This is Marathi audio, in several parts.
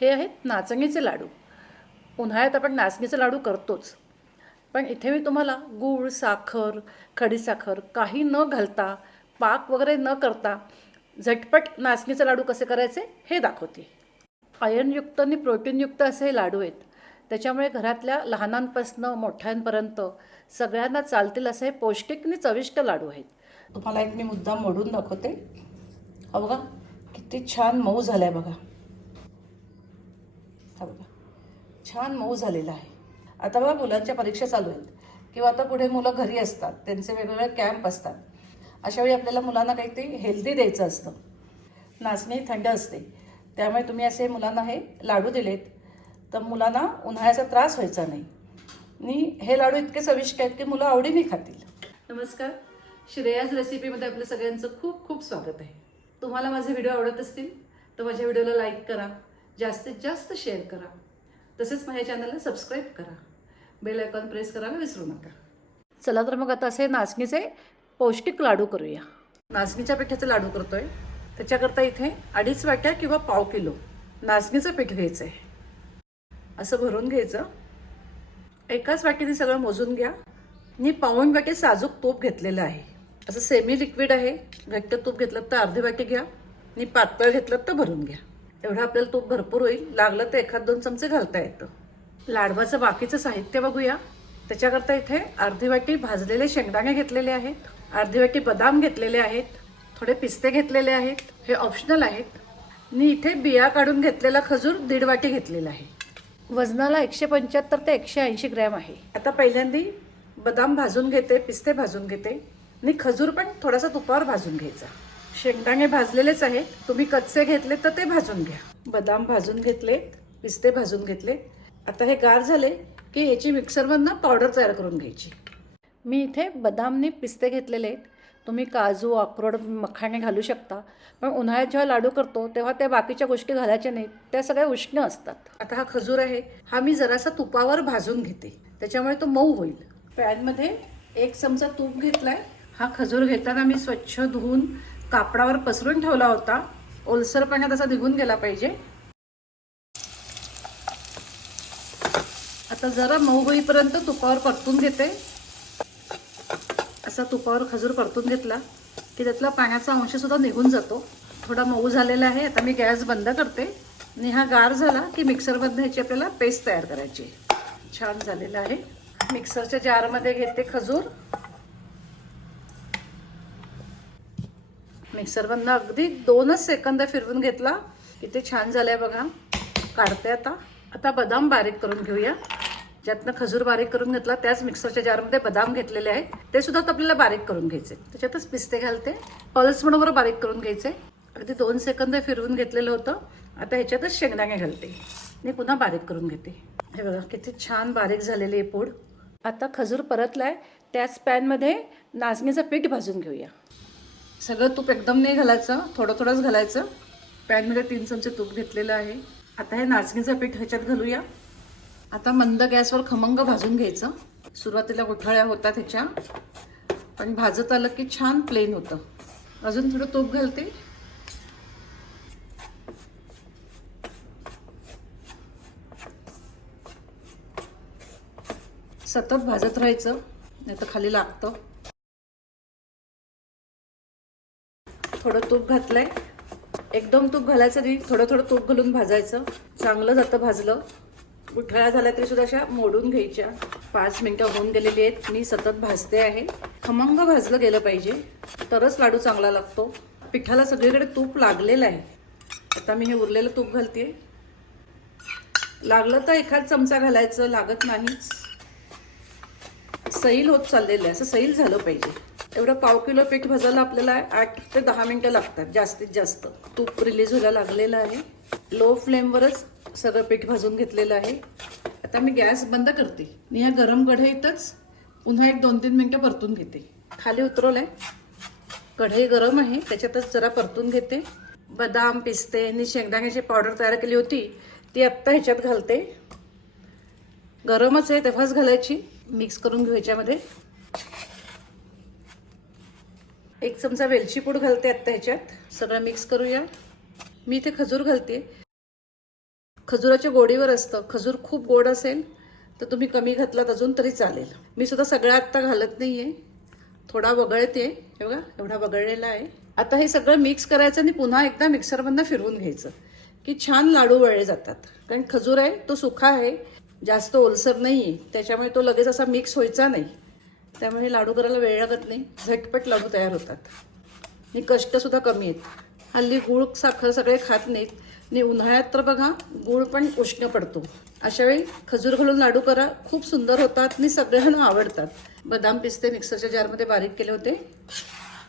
हे आहेत नाचणीचे लाडू. उन्हाळ्यात आपण नाचणीचे लाडू करतोच, पण इथे मी तुम्हाला गूळ, साखर, खडीसाखर काही न घालता, पाक वगैरे न करता झटपट नाचणीचे लाडू कसे करायचे हे दाखवते. आयर्नयुक्त आणि प्रोटीनयुक्त असे हे लाडू आहेत. त्याच्यामुळे घरातल्या लहानांपासून मोठ्यांपर्यंत सगळ्यांना चालतील असे हे पौष्टिक आणि चविष्ट लाडू आहेत. तुम्हाला एक मी मुद्दाम मोडून दाखवते. हा बघा किती छान मऊ झाला आहे बघा. हा बघा छान मऊ झालेला आहे. आता बघा मुलांच्या परीक्षा चालू आहेत किंवा आता पुढे मुलं घरी असतात, त्यांचे वेगवेगळे कॅम्प असतात. अशावेळी आपल्याला मुलांना काहीतरी हेल्दी द्यायचं असतं. नाचणी थंड असते, त्यामुळे तुम्ही असे मुलांना हे लाडू दिलेत तर मुलांना उन्हाळ्याचा त्रास व्हायचा नाही. आणि हे लाडू इतके चविष्ट आहेत की मुलं आवडीने खातील. नमस्कार, श्रेयाज रेसिपीमध्ये आपलं सगळ्यांचं खूप खूप स्वागत आहे. तुम्हाला माझे व्हिडिओ आवडत असतील तर माझ्या व्हिडिओला लाईक करा, जास्तीत जास्त शेअर करा, तसेच माझ्या चॅनलला सबस्क्राईब करा, बेल आयकॉन प्रेस करायला विसरू नका. चला तर मग आता असे नाचणीचे पौष्टिक लाडू करूया. नाचणीच्या पिठाचे लाडू करतोय. त्याच्याकरता इथे 2.5 वाट्या किंवा पाव किलो नाचणीचं पीठ घ्यायचं आहे. असं भरून घ्यायचं. एकाच वाटीने सगळं मोजून घ्या. मी पाऊण वाटी साजूक तूप घेतलेलं आहे. असं सेमी लिक्विड आहे. घट्ट तूप घेतलं तर अर्धी वाटी घ्या आणि पातळ घेतलं तर भरून घ्या. एवढं आपल्याला तूप भरपूर होईल. लागलं तर 1-2 चमचे घालता येतं. लाडवाचं बाकीचं साहित्य बघूया. त्याच्याकरता इथे अर्धी वाटी भाजलेले शेंगदाणे घेतलेले आहेत, अर्धी वाटी बदाम घेतलेले आहेत, थोडे पिस्ते घेतलेले आहेत, हे ऑप्शनल आहेत. आणि इथे बिया काढून घेतलेला खजूर 1.5 वाटी घेतलेला आहे. वजनाला 175 ते 180 ग्रॅम आहे. आता पहिल्यांदा बदाम भाजून घेते, पिस्ते भाजून घेते आणि खजूर पण थोडासा तुपावर भाजून घ्यायचा. शेंगदाणे भाजलेलेच आहेत, तुम्ही कच्चे घेतले तर ते भाजून घ्या. बदाम भाजून घेतले, पिस्ते भाजून घेतले. आता हे गार झाले की याची मिक्सरमधनं पावडर तयार करून घ्यायची. मी इथे बदामने पिस्ते घेतलेले आहेत. तुम्ही काजू, अक्रोड, मखाणे घालू शकता, पण उन्हाळ्यात जेव्हा लाडू करतो तेव्हा त्या बाकीच्या गोष्टी घालायच्या नाहीत, त्या सगळ्या उष्ण असतात. आता हा खजूर आहे, हा मी जरासा तुपावर भाजून घेते, त्याच्यामुळे तो मऊ होईल. पॅनमध्ये 1 चमचा तूप घेतलाय. हा खजूर घेताना मी स्वच्छ धुवून कापडावर पसरून ठेवला होता. ओलसरपणा तसा निघून गेला पाहिजे. आता जरा मऊ होईपर्यंत तुपावर परतून घेते. असा तुपावर खजूर परतून घेतला की त्यातला पाण्याचा अंश सुद्धा निघून जातो. थोडा मऊ झालेला आहे. आता मी गॅस बंद करते आणि हा गार झाला की मिक्सरमध्ये ह्याची आपल्याला पेस्ट तयार करायची. छान झालेला आहे. मिक्सरच्या जारमध्ये घेते खजूर. मिक्सरमधनं अगदी 2च सेकंद फिरवून घेतला की ते छान झालंय बघा. काढते आता. आता बदाम बारीक करून घेऊया. ज्यातनं खजूर बारीक करून घेतला त्याच मिक्सरच्या जारमध्ये बदाम घेतलेले आहेत, ते सुद्धा आपल्याला बारीक करून घ्यायचे. त्याच्यातच पिस्ते घालते. पल्स मोडवर बारीक करून घ्यायचे. अगदी 2 सेकंद फिरवून घेतलेलं होतं. आता ह्याच्यातच शेंगदाणे घालते आणि पुन्हा बारीक करून घेते. हे बघा किती छान बारीक झालेली आहे पूड. आता खजूर परतलाय, त्याच पॅनमध्ये नाचणीचं पीठ भाजून घेऊया. सगळं तूप एकदम नाही घालायचं, थोडं थोडंच घालायचं. पॅनमध्ये 3 चमचे तूप घेतलेलं आहे. आता हे नाचणीचं पीठ ह्याच्यात घालूया. आता मंद गॅसवर खमंग भाजून घ्यायचं. सुरुवातीला गुठळ्या होतात ह्याच्या, पण भाजत आलं की छान प्लेन होतं. अजून थोडं तूप घालते. सतत भाजत राहायचं, नाही तर खाली लागतं. थोडं तूप घातलंय. एकदम तूप घालायचं नाही, थोडं थोडं तूप घालून भाजायचं. चांगलं जातं भाजलं. गुठळ्या झाल्या तरी सुद्धा अशा मोडून घ्यायच्या. 5 मिनिटं होऊन गेलेली आहेत. मी सतत भाजते आहे. खमंग भाजलं गेलं पाहिजे, तरच लाडू चांगला लागतो. पिठाला सगळीकडे तूप लागलेलं आहे. आता मी हे उरलेलं तूप घालते. लागलं तर 1 चमचा घालायचं, लागत नाहीच. सैल होत चाललेलं आहे, असं सैल झालं पाहिजे. एवढं पाव किलो पीठ भाजायला आपल्याला 8 ते 10 मिनिटं लागतात जास्तीत जास्त. तूप रिलीज व्हायला लागलेलं आहे. लो फ्लेमवरच सगळं पीठ भाजून घेतलेलं आहे. आता मी गॅस बंद करते आणि या गरम कढईतच पुन्हा 1-2-3 मिनिटं परतून घेते. खाली उतरवलंय. कढई गरम आहे, त्याच्यातच जरा परतून घेते. बदाम, पिस्ते आणि शेंगदाण्याची पावडर तयार केली होती ती आत्ता ह्याच्यात घालते. गरमच आहे तेव्हाच घालायची. मिक्स करून घेऊ ह्याच्यामध्ये. 1 चमचा वेलची पूड घालते आत्ता ह्याच्यात. सगळं मिक्स करूया. मी इथे खजूर घालते. खजुराच्या गोडीवर असतं. खजूर खूप गोड असेल तर तुम्ही कमी घातलात अजून तरी चालेल. मी सुद्धा सगळं आत्ता घालत नाही आहे, थोडा वगळते. हे बघा एवढा वगळलेला आहे. आता हे सगळं मिक्स करायचं आणि पुन्हा एकदा मिक्सरमधनं फिरवून घ्यायचं की छान लाडू वळले जातात. कारण खजूर आहे तो सुका आहे, जास्त ओलसर नाही आहे, त्याच्यामुळे तो लगेच असा मिक्स व्हायचा नाही. त्यामुळे लाडू करायला वेळ लागत नाही, झटपट लाडू तयार होतात आणि कष्टसुद्धा कमी आहेत. हल्ली गूळ साखर सगळे खात नाहीत आणि उन्हाळ्यात तर बघा गूळ पण उष्ण पडतो. अशा वेळी खजूर घालून लाडू करा, खूप सुंदर होतात आणि सगळ्यांना आवडतात. बदाम पिस्ते मिक्सरच्या जारमध्ये बारीक केले होते,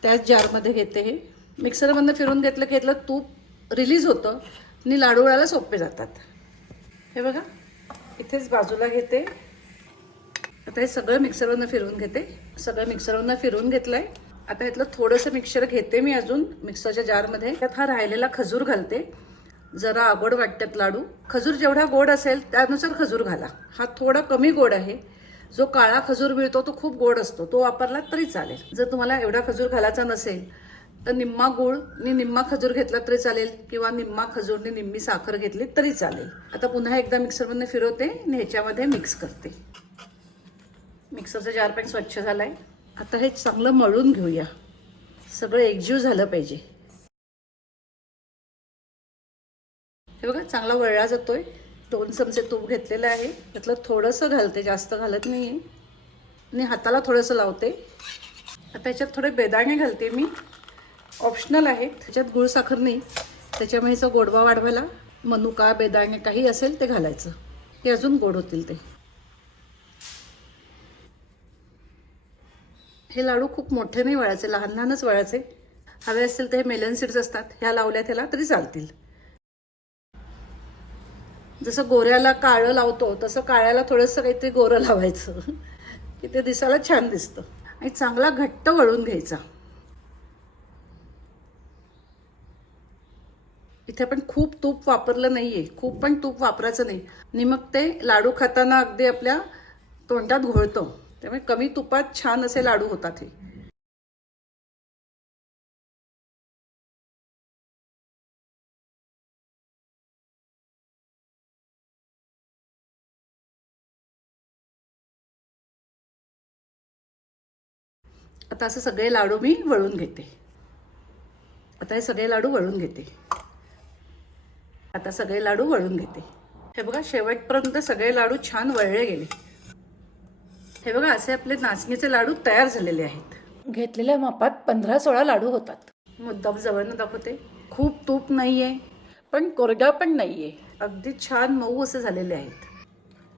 त्याच जारमध्ये घेते. हे मिक्सरमधनं फिरून घेतलं तूप रिलीज होतं आणि लाडू वळायला सोपे जातात. हे बघा इथेच बाजूला घेते. आता हे सगळं मिक्सरवरनं फिरवून घेते. सगळं मिक्सरवरनं फिरवून घेतलं आहे. आता ह्यातलं थोडंसं मिक्सर घेते मी अजून मिक्सरच्या जारमध्ये. त्यात हा राहिलेला खजूर घालते. जरा आगोड वाटतात लाडू. खजूर जेवढा गोड असेल त्यानुसार खजूर घाला. हा थोडा कमी गोड आहे. जो काळा खजूर मिळतो तो खूप गोड असतो, तो वापरला तरी चालेल. जर तुम्हाला एवढा खजूर घालायचा नसेल तर निम्मा गूळ आणि निम्मा खजूर घेतला तरी चालेल, किंवा निम्मा खजूर आणि निम्मी साखर घेतली तरी चालेल. आता पुन्हा एकदा मिक्सरमधून फिरवते आणि ह्याच्यामध्ये मिक्स करते. मिक्सरचा जार पण स्वच्छ झाला आहे. आता हे चांगलं मळून घेऊया. सगळं एकजीव झालं पाहिजे. हे बघा चांगला वळला जातोय. 2 चमचे तूप घेतलेलं आहे, त्यातलं थोडंसं घालते, जास्त घालत नाही आहे, आणि हाताला थोडंसं लावते. आता याच्यात थोडे बेदाणे घालते मी, ऑप्शनल आहे. त्याच्यात गुळ साखर नाही, त्याच्यामुळे याचा गोडवा वाढवायला मनुका बेदाणे काही असेल ते घालायचं, ते अजून गोड होतील. ते हे लाडू खूप मोठे नाही वळायचे, लहान लहानच वळायचे. हवे असतील तर हे मेलन सीड्स असतात, ह्या लावल्या त्याला तरी चालतील. जसं गोऱ्याला काळं लावतो तसं काळ्याला थोडंसं काहीतरी गोरं लावायचं की ते दिसायला छान दिसतं. आणि चांगला घट्ट वळून घ्यायचा. इथे पण खूप तूप वापरलं नाहीये, खूप पण तूप वापरायचं नाही, आणि मग ते लाडू खाताना अगदी आपल्या तोंडात घोळतं. त्यामुळे कमी तुपात छान असे लाडू होतात. हे आता असे सगळे लाडू मी वळून घेते. आता हे सगळे लाडू वळून घेते. आता सगळे लाडू वळून घेते. हे बघा शेवटपर्यंत सगळे लाडू छान वळले गेले. हे बघा असे आपले नाचणीचे लाडू तयार झालेले आहेत. घेतलेल्या मापात 15-16 लाडू होतात. मुद्दाम जवळनं दाखवते. खूप तूप नाहीये पण कोरडा पण नाहीये, अगदी छान मऊ असे झालेले आहेत.